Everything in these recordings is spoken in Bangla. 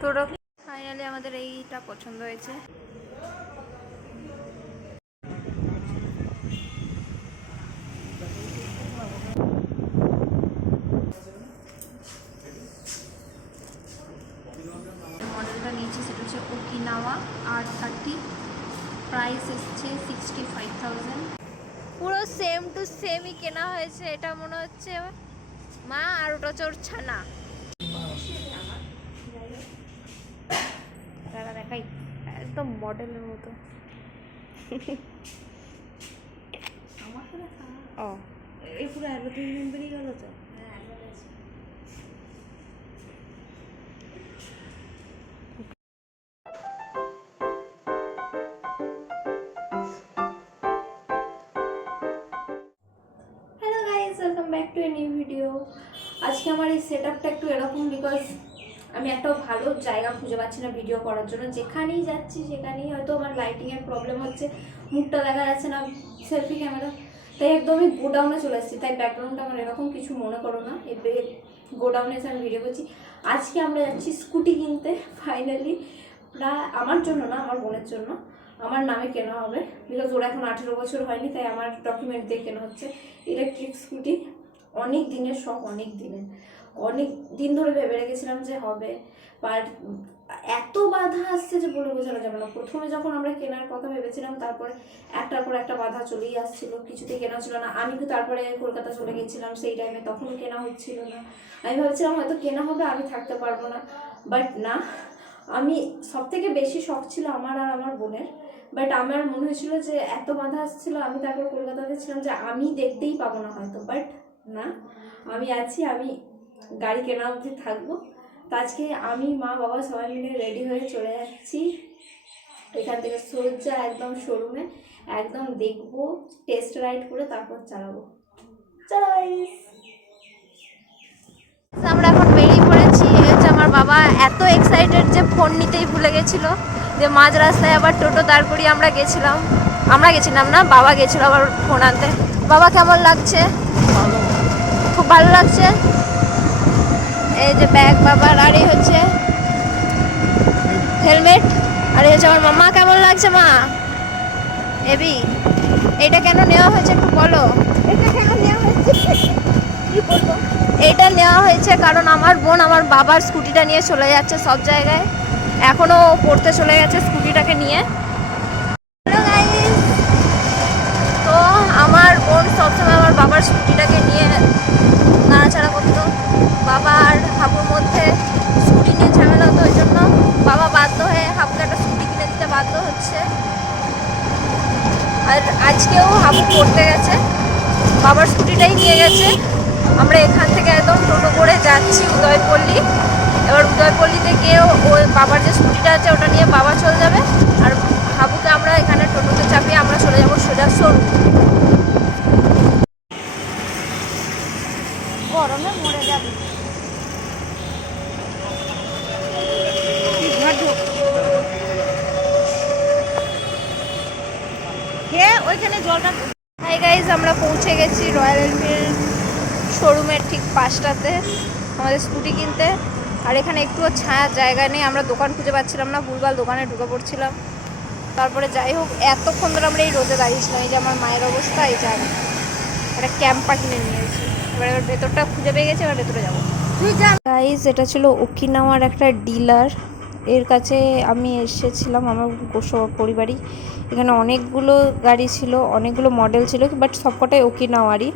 তোর ফাইনালি আমাদের এইটা পছন্দ হয়েছে। মডেলটা নিয়েছি সেটা হচ্ছে ওকিনাওয়া R30, প্রাইস এসছে 65,000। পুরো সেম টু সেমই কেনা হয়েছে। এটা মনে হচ্ছে মা, আর ওটা হচ্ছে ওর ছানা। দাঁড়া দেখাই, একদম মডেলের মতো। ও এই পুরো অ্যাডভার্টাইজমেন্ট বেরিয়ে গেল তো। Hello guys, welcome back to a new video. আজকে আমার এই সেটআপটা একটু এরকম, বিকজ আমি একটা ভালো জায়গা খুঁজে পাচ্ছি না ভিডিও করার জন্য। যেখানেই যাচ্ছি সেখানেই হয়তো আমার লাইটিংয়ের প্রবলেম হচ্ছে, মুখটা দেখা যাচ্ছে না সেলফি ক্যামেরা, তাই একদমই গোডাউনে চলে এসেছি। তাই ব্যাকগ্রাউন্ডটা আমার এরকম কিছু মনে করো না। এবার গোডাউনে এসে আমি ভিডিও করছি। আজকে আমরা যাচ্ছি স্কুটি কিনতে। ফাইনালি প্রায় আমার জন্য না, আমার বোনের জন্য, আমার নামে কেনা হবে, বিকজ ওরা এখন 18 বছর হয়নি, তাই আমার ডকুমেন্ট দিয়ে কেনা হচ্ছে ইলেকট্রিক স্কুটি। অনেক দিনের শখ, অনেক দিন ধরে ভেবে রেখেছিলাম যে হবে, বাট এত বাধা আসছে যে বলে বোঝানো যাবে না। প্রথমে যখন আমরা কেনার কথা ভেবেছিলাম, তারপরে একটার পর একটা বাধা চলেই আসছিল, কিছুতেই কেনা ছিল না। আমি তো তারপরে কলকাতা চলে গেছিলাম সেই টাইমে, তখনও কেনা হচ্ছিল না। আমি ভাবছিলাম হয়তো কেনা হবে, আমি থাকতে পারবো না, বাট না। আমি সব থেকে বেশি শখ ছিল আমার আর আমার বোনের, বাট আমার মনে হয়েছিল যে এত বাধা আসছিল, আমি তারপর কলকাতাতে ছিলাম, যে আমি দেখতেই পাবো না হয়তো, বাট না, আমি আছি, আমি গাড়ি কেনা অবধি থাকবো। তো আজকে আমি, মা, বাবা সবাই মিলে রেডি হয়ে চলে যাচ্ছি এখান থেকে সোজা একদম শোরুমে, একদম দেখবো, টেস্ট রাইড করে তারপর চালাবো। চলো গাইস, আমরা এখন বেরিয়ে পড়েছি। হচ্ছে আমার বাবা এত এক্সাইটেড যে ফোন নিতেই ভুলে গেছিলো, যে মাঝ রাস্তায় আবার টোটো দাঁড় করিয়ে আমরা গেছিলাম না, বাবা গেছিল আবার ফোন আনতে। বাবা কেমন লাগছে? খুব ভালো লাগছে। এই যে ব্যাগ বাবার, আর এই হচ্ছে হেলমেট, আর এই হচ্ছে আমার মামা। কেমন লাগছে মা? এবি, এটা কেন নেওয়া হয়েছে একটু বলো। এটা কেন নেওয়া হয়েছে কি বলবো? এটা নেওয়া হয়েছে কারণ আমার বোন আমার বাবার স্কুটিটা নিয়ে চলে যাচ্ছে সব জায়গায়, এখনো পড়তে চলে গেছে স্কুটিটাকে নিয়ে। তো আমার বোন সবসময় আমার বাবার স্কুটিটাকে নিয়ে নাড়াচাড়া করতো। বাবা আর হাবুর মধ্যে স্কুটি নিয়ে ঝামেলা হতো, ওই জন্য বাবা বাধ্য হয়ে হাবুকে একটা স্কুটি কিনে দিতে বাধ্য হচ্ছে। আর আজকেও হাবু পড়তে গেছে, বাবার স্কুটিটাই নিয়ে গেছে। আমরা এখান থেকে একদম টোটো করে যাচ্ছি উদয়পল্লী। এবার উদয়পল্লীতে গিয়ে ওই বাবার যে স্কুটিটা আছে ওটা নিয়ে বাবা চলে যাবে, আর হাবুকে আমরা এখানে টোটোতে চাপিয়ে আমরা চলে যাবো সোজা শোরুম। গরমে মরে যাবে। ওইখানে জলটা। হাই গাইজ, আমরা পৌঁছে গেছি রয়্যাল এনফিল্ড শোরুমের ঠিক পাশটাতে আমাদের স্কুটি কিনতে। আর এখানে একটুও ছায়ার জায়গা নেই, আমরা দোকান খুঁজে পাচ্ছিলাম না, ভুলভাল দোকানে ঢুকে পড়ছিলাম। তারপরে যাই হোক, এতক্ষণ ধরে আমরা এই রোদে দাঁড়িয়েছিলাম। এই যে আমার মায়ের অবস্থা, এই যে একটা ক্যাম্পা কিনে নিয়েছি। এবার ভেতরটা খুঁজে পেয়ে গেছে, এবার ভেতরে যাবো। গাইজ, এটা ছিল ওকিনাওয়ার একটা ডিলার, এর কাছে আমি এসেছিলাম আমার পরিবারই। এখানে অনেকগুলো গাড়ি ছিল, অনেকগুলো মডেল ছিল, বাট সবকটাই ওকিনাওয়ারই।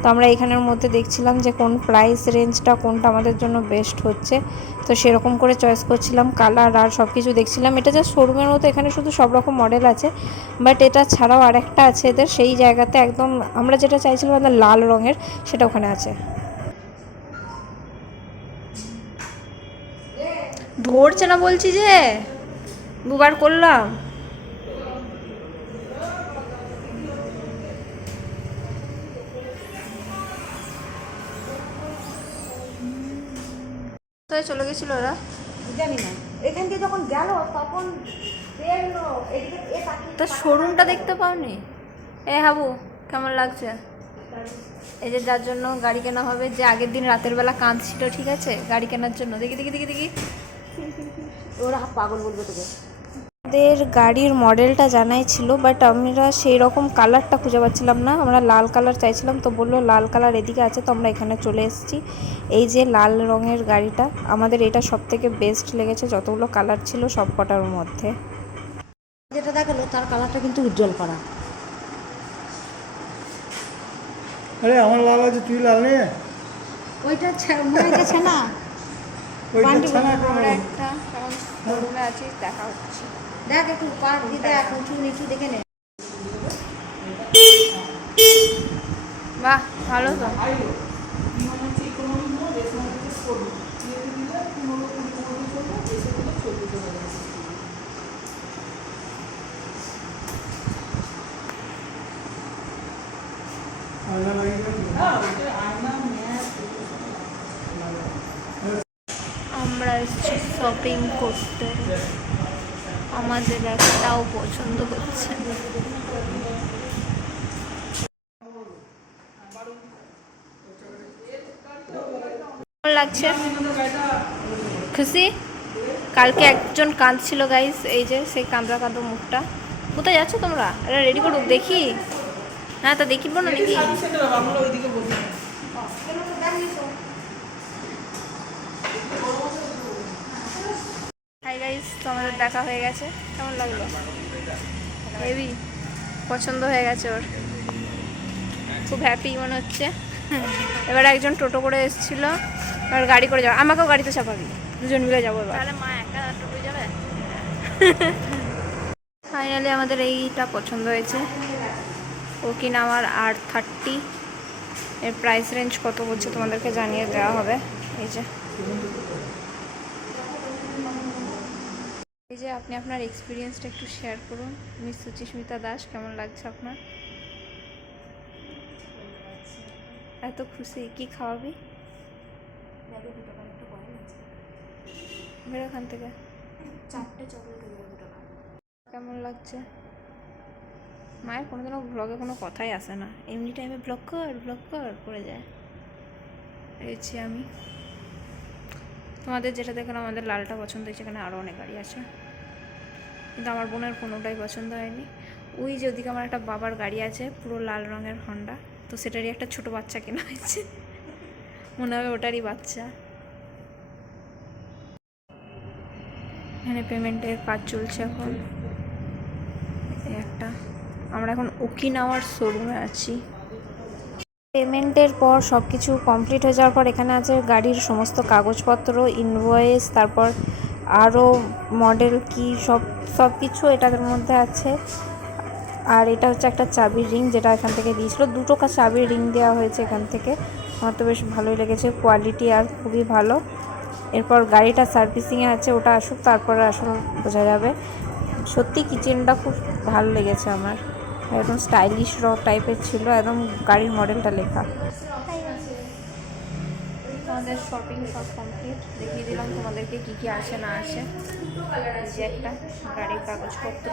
তো আমরা এখানের মধ্যে দেখছিলাম যে কোন প্রাইস রেঞ্জটা কোনটা আমাদের জন্য বেস্ট হচ্ছে, তো সেরকম করে চয়েস করছিলাম, কালার আর সব কিছু দেখছিলাম। এটা যে শোরুমের মতো, এখানে শুধু সব রকম মডেল আছে, বাট এটা ছাড়াও আরেকটা আছে এদের, সেই জায়গাতে একদম আমরা যেটা চাইছিলাম আমাদের লাল রঙের, সেটা ওখানে আছে। ধরছে না বলছি যে, দুবার করলাম। তো চলে গেছিল ওরা, জানি না। এখান থেকে যখন গেল তখন দেখলো এদিকে তা শোরুমটা দেখতে পাওনি? এ হাবু, কেমন লাগছে? এই যে যার জন্য গাড়ি কেনা হবে, যে আগের দিন রাতের বেলা কাঁদছিল, ঠিক আছে, গাড়ি কেনার জন্য। দেখি দেখি দেখি দেখি, ওরা পাগল বলবে তোকে। আমাদের গাড়ির মডেলটা জানাই ছিল, বাট আমরা সেই রকম কালারটা খুঁজে পাচ্ছিলাম না। আমরা লাল কালার চাইছিলাম, তো বললো লাল কালার এদিকে আছে, তো আমরা এখানে চলে এসেছি। এই যে লাল রঙের গাড়িটা, আমাদের এটা সবথেকে বেস্ট লেগেছে যতগুলো কালার ছিল সব কটার মধ্যে। যেটা দেখালো তার কালারটা কিন্তু উজ্জ্বল করা। আরে আমার লাল আছে, তুই লাল নেই? ওইটা মনে গেছে না, আমরা একটা শোরুমে আছি, দেখা হচ্ছে। দেখ একটু পার দিয়ে দেখ, উঁচু নিচু দেখে নে। বাহ, ভালো তো। আমরা এসেছি শপিং করতে, আমাদের একটাও পছন্দ হচ্ছে না। কেমন লাগছে? খুশি? কালকে একজন কাঁদছিল গাইস, এই যে সেই কাঁদা কাঁদো মুখটা। কোথায় যাচ্ছ তোমরা? এটা রেডি করুক দেখি। হ্যাঁ, তা দেখিব না নাকি? হাই গাইস, তো আমাদের দেখা হয়ে গেছে। কেমন লাগলো? হেভি পছন্দ হয়ে গেছে ওর, খুব হ্যাপি মনে হচ্ছে। এবার একজন টোটো করে এসেছিল, এবার গাড়ি করে যাবো। আমাকেও গাড়িতে চাপাবি, দুজন মিলে যাবো এবার। তাহলে মা একা টোটো যাবে। ফাইনালি আমাদের এইটা পছন্দ হয়েছে। ওকিনাওয়ার R30, এর প্রাইস রেঞ্জ কত বলছে তোমাদেরকে জানিয়ে দেওয়া হবে। এই যে আপনি আপনার এক্সপিরিয়েন্সটা একটু শেয়ার করুন। মিস সুচিস্মিতা দাস, কেমন লাগছে আপনার? এত খুশি, কি খাওয়াবি? বের ওখান থেকে 4টে চকলেট। কেমন লাগছে? মায়ের কোনোদিনও ব্লগে কোনো কথাই আসে না, এমনি টাইমে ব্লগ কর করে যায়। রয়েছি আমি। তোমাদের যেটা দেখলাম আমাদের লালটা পছন্দ হয়েছে, এখানে আরও অনেক গাড়ি আছে, কিন্তু আমার বোনের কোনোটাই পছন্দ হয়নি। ওই যে ওদিকে আমার একটা বাবার গাড়ি আছে পুরো লাল রঙের হন্ডা, তো সেটারই একটা ছোট বাচ্চা কেনা হয়েছে, মনে হবে ওটারই বাচ্চা। এখানে পেমেন্টের কাজ চলছে এখন। একটা আমরা এখন ওকিনাওয়ার শোরুমে আছি। পেমেন্টের পর সব কিছু কমপ্লিট হয়ে যাওয়ার পর এখানে আছে গাড়ির সমস্ত কাগজপত্র, ইনভয়েস, তারপর আরও মডেল কি সব কিছু এটাদের মধ্যে আছে। আর এটা হচ্ছে একটা চাবির রিং, যেটা এখান থেকে দিয়েছিল। 2টো চাবির রিং দেওয়া হয়েছে এখান থেকে। আমার তো বেশ ভালোই লেগেছে, কোয়ালিটি আর খুবই ভালো। এরপর গাড়িটা সার্ভিসিংয়ে আছে, ওটা আসুক তারপরে আসলে বোঝা যাবে। সত্যি কিচেনটা খুব ভালো লেগেছে আমার, একদম স্টাইলিশ টাইপের ছিল, একদম গাড়ির মডেলটা লেখা। আমাদের শপিং সব কমপ্লিট, দেখিয়ে দিলাম তোমাদেরকে কী কী আছে না আছে। এই যে একটা গাড়ির কাগজপত্র,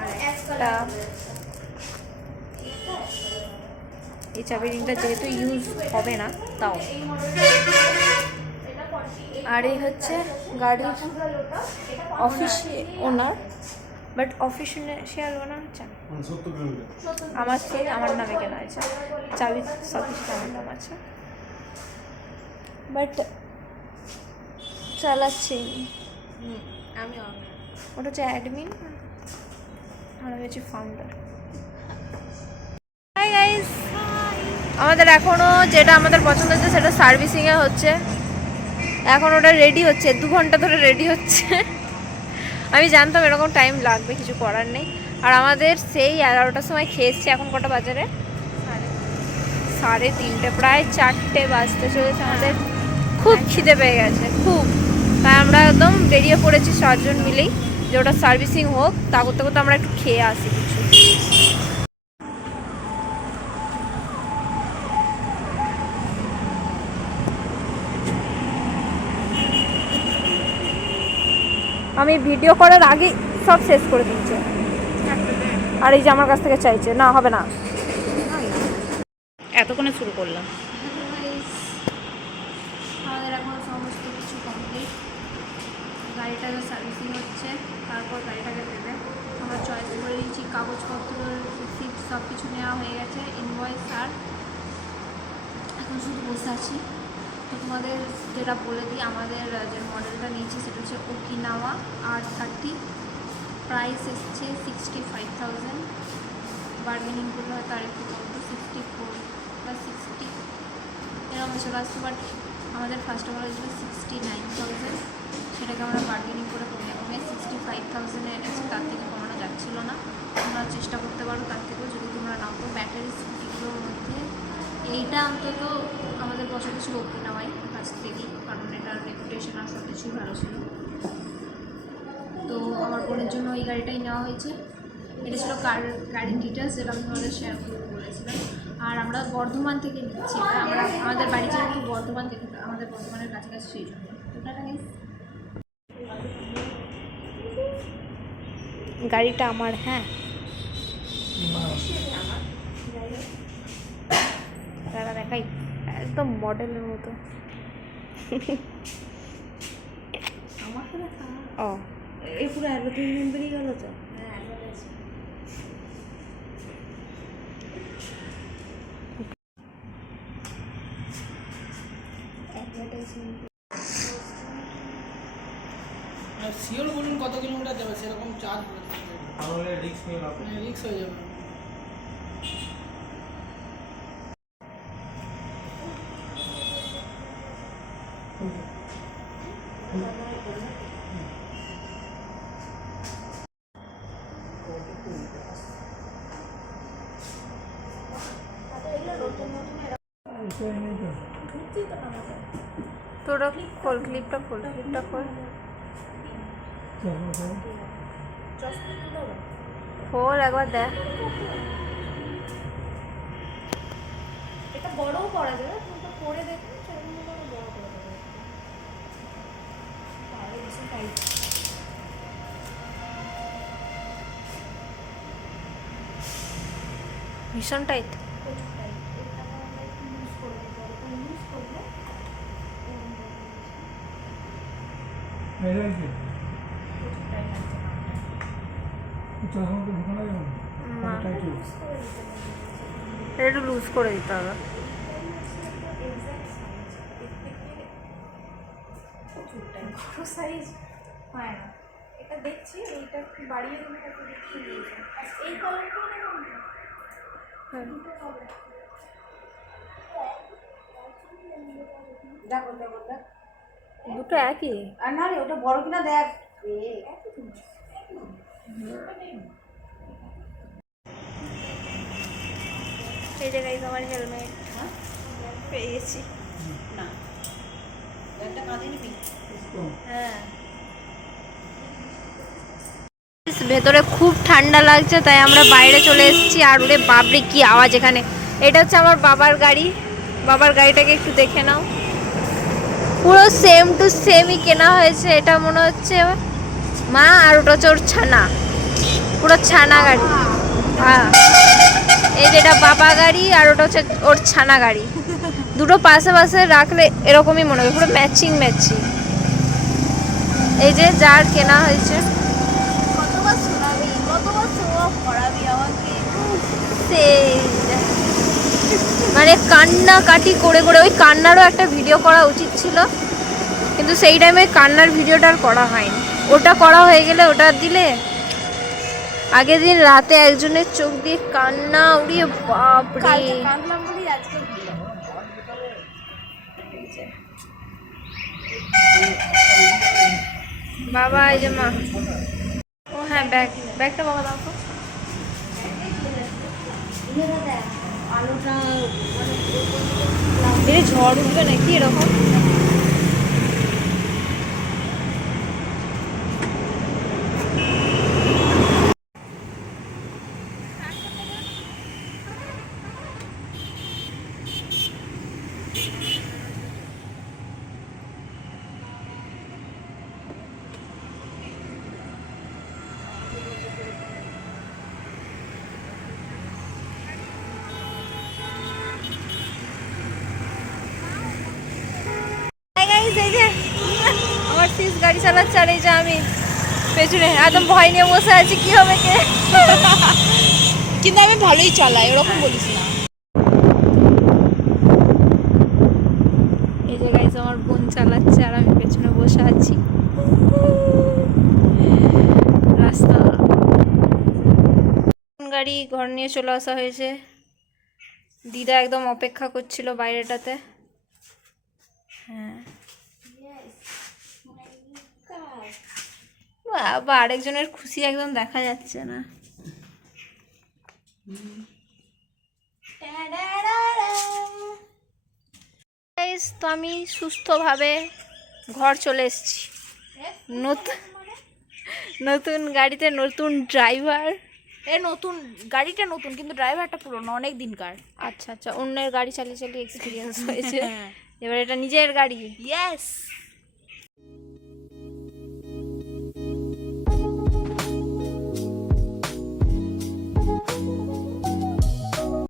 আর একটা এই চাবি রিংটা যেহেতু ইউজ হবে না তাও। আর এই হচ্ছে গাড়ির অফিস ওনার, বাট অফিসিয়াল ওনার হচ্ছে আমার নামে কেনা হয়েছে, চাবি সব কিছু আমার নাম আছে, বাট চালাচ্ছি আমি। ওটা হচ্ছে অ্যাডমিন, আমরা হচ্ছে ফাউন্ডার। হাই গাইস, আমাদের এখনও যেটা আমাদের পছন্দ হচ্ছে সেটা সার্ভিসিংয়ে হচ্ছে। এখন ওটা রেডি হচ্ছে, 2 ঘন্টা ধরে রেডি হচ্ছে। আমি জানতাম এরকম টাইম লাগবে, কিছু করার নেই। আর আমাদের সেই 11টার সময় খেয়েছি, এখন কটা বাজে রে? 3:30, প্রায় 4টে বাজতে চলেছে। আমাদের খুব খিদে পেয়ে গেছে, খুব। তাই আমরা একদম বেরিয়ে পড়েছি 7 জন মিলেই, যে ওটা সার্ভিসিং হোক, তা করতে করতে আমরা একটু খেয়ে আসি কিছু। আমি ভিডিও করার আগে সব শেষ করে দিচ্ছে, আর এই যে আমার কাছ থেকে চাইছে, না হবে না। এতক্ষণে শুরু করলাম। Otherwise, আমাদের এখন সমস্ত কিছু কমপ্লিট। গাড়িটা সার্ভিসিং হচ্ছে, তারপর গাড়িটাকে দেবে। আমরা চয়েস করে দিয়েছি, কাগজপত্র রিসিপ্ট সব কিছু নেওয়া হয়ে গেছে, ইনভয়েস। আর এখন শুধু বসে আছি। তো তোমাদের যেটা বলে দিই, আমাদের যে মডেলটা নিয়েছি সেটা হচ্ছে ওকিনাওয়া R30। প্রাইস এসছে 65,000। বার্গেনিং করলে হয়তো আর একটু কমতো, 64 বা 60 এরকম চলে আসতো। বাট আমাদের ফার্স্ট অফ অল হয়েছিল 69,000। সেটাকে আমরা বার্গেনিং করে কমে 65,000-এ এনেছি। তার থেকে কমানো যাচ্ছিলো না। তোমরা চেষ্টা করতে পারো তার থেকেও, যদি তোমরা নাও। তো ব্যাটারি স্কুটিগুলোর মধ্যে এইটা অন্তত আমাদের পছন্দ ছিল ওকিনাওয়াই ফার্স্ট থেকেই, কারণ এটার রেপুটেশন আর সব কিছুই ভালো ছিল। তো আমার বোনের জন্য ওই গাড়িটাই নেওয়া হয়েছে। এটা ছিল গাড়ির ডিটেলস, যেটা আমি তোমাদের শেয়ার করবো বলেছিলাম। আর আমরা বর্ধমান থেকে নিচ্ছি এটা। আমাদের বাড়ি যেহেতু বর্ধমান থেকে, আমাদের বর্ধমানের কাছাকাছি, সেই জন্য। গাড়িটা আমার, হ্যাঁ। দাদা দেখাই, একদম মডেলের মতো। আমার তো দেখা ও, এই পুরো অ্যাডভার্টাইজমেন্ট বেরিয়ে গেল তো। শিওর বলুন কত কিলোমিটার যাবে, সেরকম চার্জ তাহলে রিস্ক নিয়ে লাভ নেই। রিক্স হয়ে যাবে। তোরা খোল, ক্লিপটা খোল, ক্লিপটা খোল, খোল একবার দেখ। এটা বড়ও করা যাবে, তুমি তো করে দেখো, সেরকম করে বড় করে দেবে। তাহলে বেশি টাইট। ভীষণ টাইট। একটু লুজ করে দিতে হবে। বড় সাইজ হয় না, এটা দেখছি এইটা একটু বাড়িয়ে দেবে, একটু দেখছি এই কালারটা দেখো দেখো দেখ, দুটো একই। আর না রে ওটা বড় কিনা দেখ। এই যে গাইস আমার হেলমেট পেয়ে গেছি। না একটা কাঁধে নিবি। হ্যাঁ, ভেতরে খুব ঠান্ডা লাগছে, তাই আমরা বাইরে চলে এসেছি। আর ওরে বাপরে কি আওয়াজ এখানে। এটা হচ্ছে আমার বাবার গাড়ি। বাবার গাড়িটাকে একটু দেখে নাও, পুরো সেম টু সেমই কেনা হয়েছে। এটা মনে হচ্ছে মা, আর ওটা হচ্ছে ওর ছানা, পুরো ছানা গাড়ি। হ্যাঁ, এই যেটা বাবা গাড়ি, আর ওটা হচ্ছে ওর ছানা গাড়ি। দুটো পাশে পাশে রাখলে এরকমই মনে হবে, পুরো ম্যাচিং ম্যাচিং। এই যে যার কেনা হয়েছে, কতবার শোনাবি, কতবার পড়াবি আমাকে। সেই মানে কান্নাকাটি করে করে, ওই কান্নারও একটা ভিডিও করা উচিত ছিল, কিন্তু সেই টাইমে কান্নার ভিডিওটা আর করা হয়নি। ওটা করা হয়ে গেলে ওটা দিলে। আগের দিন রাতে একজনের চোখ দিয়ে কান্না, উড়িয়ে বাপরে। কাঁদলাম বলি আজকে বাবা, এই যে মা। ও হ্যাঁ, ব্যাগটা বাবা দাও তো। আলোটা এই ঝড় উঠবে নাকি এরকম। চালাচ্ছে আর এই যে আমি পেছনে একদম ভয় নিয়ে বসে আছি কি হবে কে। কিন্তু আমি ভালোই চালাই, ওরকম বলিস না। এই যে গাইস আমার বোন চালাচ্ছে আর আমি পেছনে বসে আছি। রাস্তা গাড়ি ঘর নিয়ে চলে আসা হয়েছে। দিদা একদম অপেক্ষা করছিল বাইরেটাতে। হ্যাঁ বাবা, আরেকজনের খুশি একদম দেখা যাচ্ছে না। Guys, তো আমি সুস্থভাবে ঘর চলে এসেছি। নতুন নতুন গাড়িতে নতুন ড্রাইভার। নতুন গাড়িটা নতুন, কিন্তু ড্রাইভারটা পুরনো, অনেক দিনকার। আচ্ছা আচ্ছা, অন্যের গাড়ি চালিয়ে চালিয়ে এক্সপিরিয়েন্স হয়েছে, এবার এটা নিজের গাড়ি। ইয়েস।